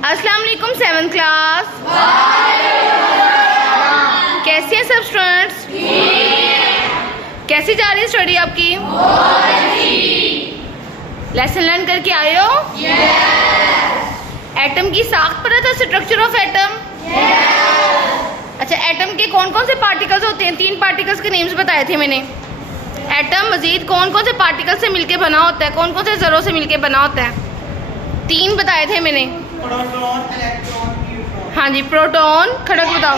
अस्सलाम वालेकुम 7th class. कैसे हैं सब स्टूडेंट्स? कैसी जा रही है स्टडी आपकी? लेसन लर्न करके आए हो? एटम की साख्त पता था, स्ट्रक्चर ऑफ एटम? अच्छा, एटम के कौन कौन से पार्टिकल्स होते हैं? 3 पार्टिकल्स के नेम्स बताए थे मैंने। एटम मजीद कौन कौन से पार्टिकल से मिलके बना होता है, कौन कौन से जरों से मिलके बना होता है? 3 बताए थे मैंने। Proton, electron, neutron. हाँ जी, प्रोटॉन। खड़क बताओ।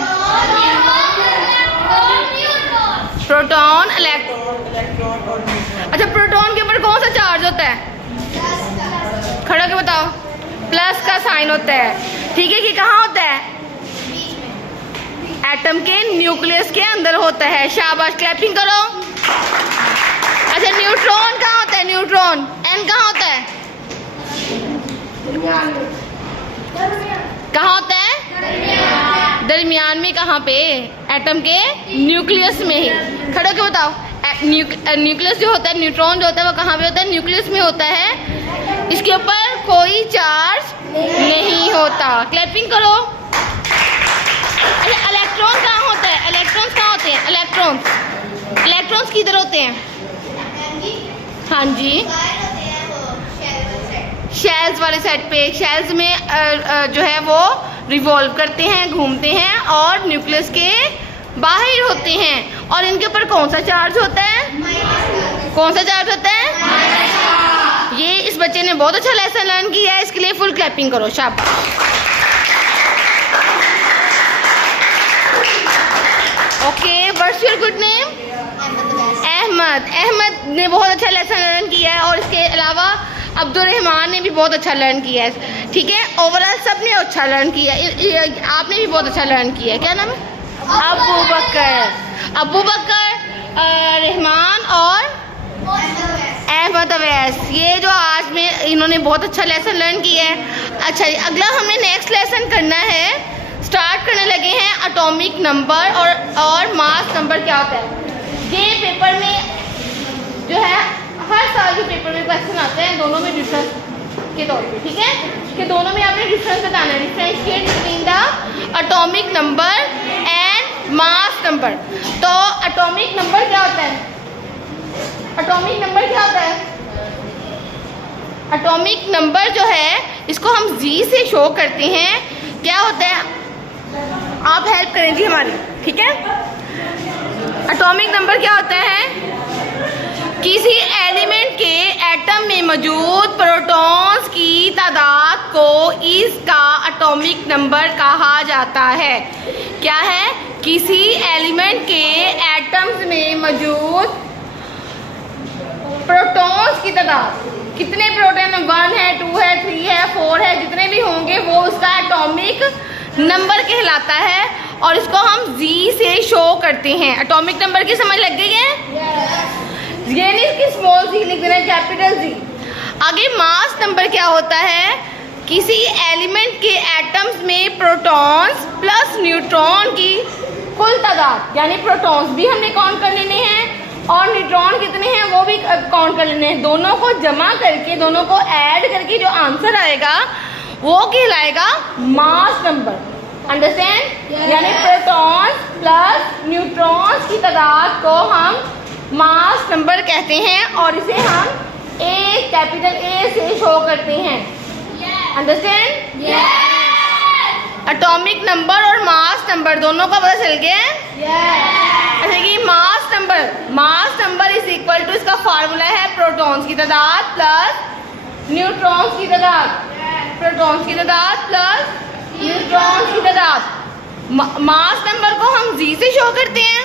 प्रोटॉन, इलेक्ट्रॉन और न्यूट्रॉन। अच्छा, प्रोटॉन के ऊपर कौन सा चार्ज होता है? खड़ा के बताओ। प्लस का साइन होता है। ठीक है, कि कहाँ होता है? एटम के न्यूक्लियस के अंदर होता है। शाबाश, क्लैपिंग करो। अच्छा, न्यूट्रॉन कहाँ होता है? न्यूट्रॉन एन कहाँ होता है? कहाँ होता है? दरमियान में। कहाँ पे? एटम के न्यूक्लियस में ही। खड़े होके बताओ। न्यूक्लियस जो होता है, न्यूट्रॉन जो होता है वो कहाँ पे होता है? न्यूक्लियस में होता है। इसके ऊपर कोई चार्ज नहीं होता। क्लैपिंग करो। अच्छा, इलेक्ट्रॉन कहाँ होता है? इलेक्ट्रॉन्स कहाँ होते हैं? इलेक्ट्रॉन्स किधर होते हैं? हाँ जी, शेल्स वाले सेट पे। शेल्स में जो है वो रिवॉल्व करते हैं, घूमते हैं और न्यूक्लियस के बाहर होते हैं। और इनके ऊपर कौन सा चार्ज होता है? कौन सा चार्ज होता है? ये इस बच्चे ने बहुत अच्छा लेसन लर्न किया है, इसके लिए फुल क्लैपिंग करो। शाबाश। Okay, what's your good name? Ahmed. Ahmed ने बहुत अच्छा लेसन लर्न किया है और इसके अलावा अब्दुल रहमान ने भी बहुत अच्छा लर्न किया है। ठीक है, ओवरऑल सब ने अच्छा लर्न किया है। आपने भी बहुत अच्छा लर्न किया है। क्या नाम है? अबू बकर। अबू बकर, रहमान और अहमद अवैस। ये जो आज में इन्होंने बहुत अच्छा लेसन लर्न किया है। अच्छा, अगला हमें नेक्स्ट लेसन करना है। स्टार्ट करने लगे हैं एटॉमिक नंबर और मास नंबर क्या होता है। ये पेपर में जो है हर साल के पेपर में क्वेश्चन आते हैं, दोनों में डिफरेंस के तौर पे। ठीक है, कि दोनों में आपने डिफरेंस बताना है। Differentiate between the atomic number and mass number. तो एटॉमिक नंबर क्या होता है? एटॉमिक नंबर क्या होता है? एटॉमिक नंबर जो है इसको हम जी से शो करते हैं। क्या होता है? आप हेल्प करें जी हमारी। ठीक है, एटॉमिक नंबर क्या होता है? किसी एलिमेंट के एटम में मौजूद प्रोटॉन्स की तादाद को इसका एटॉमिक नंबर कहा जाता है। क्या है? किसी एलिमेंट के एटम्स में मौजूद प्रोटॉन्स की तादाद, कितने प्रोटॉन, 1 है, 2 है, 3 है, 4 है, जितने भी होंगे वो उसका एटॉमिक नंबर कहलाता है और इसको हम जी से शो करते हैं। एटॉमिक नंबर की समझ लग गई है? ये नहीं कि स्मॉल जी लिख देना है, कैपिटल जी। आगे मास नंबर क्या होता है? किसी एलिमेंट के एटम्स में प्रोटॉन्स प्लस न्यूट्रॉन की कुल तादाद, यानी प्रोटॉन्स भी हमने काउंट कर लेने हैं और न्यूट्रॉन कितने हैं वो भी काउंट कर लेने हैं। दोनों को जमा करके, दोनों को ऐड करके जो आंसर आएगा वो कहलाएगा मास नंबर। अंडरस्टैंड? यानी प्रोटॉन्स प्लस न्यूट्रॉन्स की तादाद को हम मास नंबर कहते हैं और इसे हम ए, कैपिटल ए से शो करते हैं। अंडरस्टैंड? एटॉमिक नंबर और मास नंबर दोनों का पता चल गया? अच्छा, कि mass number is equal to, इसका फार्मूला है प्रोटॉन्स की तादाद प्लस न्यूट्रॉन्स की तादाद। प्रोटॉन्स की तादाद प्लस न्यूट्रॉन्स की तादाद। मास नंबर को हम जी से शो करते हैं।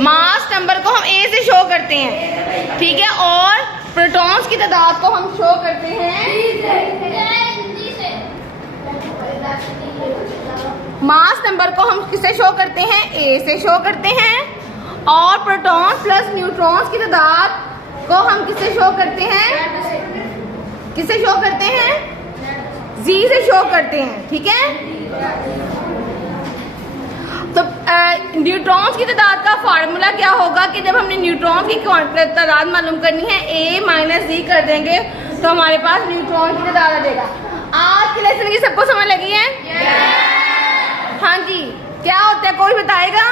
मास नंबर को हम ए से शो करते हैं। ठीक है, और प्रोटॉन्स की तादाद को हम शो करते हैं। मास नंबर को हम किससे शो करते हैं? ए से शो करते हैं। और प्रोटॉन्स प्लस न्यूट्रॉन्स की तादाद को हम किससे शो करते हैं? किससे शो करते हैं? जी से शो करते हैं। ठीक है, तो न्यूट्रॉन्स की तादाद का फार्मूला क्या होगा कि जब हमने न्यूट्रॉन्स की तादाद मालूम करनी है, ए माइनस जी कर देंगे तो हमारे पास न्यूट्रॉन की तादाद आ जाएगा। सबको समझ लगी है? हाँ जी, क्या होता है कोई बताएगा?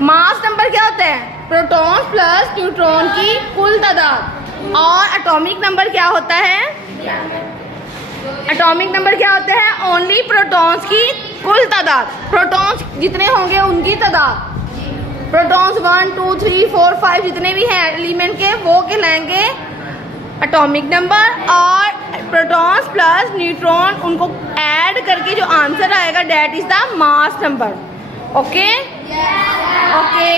मास नंबर क्या होता है? प्रोटॉन प्लस न्यूट्रॉन की कुल तादाद। और एटॉमिक नंबर क्या होता है? एटॉमिक नंबर क्या होता है? ओनली प्रोटॉन्स की कुल तादाद। प्रोटॉन्स जितने होंगे उनकी तादाद। प्रोटॉन्स 1 2 3 4 5 जितने भी हैं एलिमेंट के, वो कहलाएंगे एटॉमिक नंबर। और प्रोटॉन्स प्लस न्यूट्रॉन उनको ऐड करके जो आंसर आएगा that is the mass number. Okay okay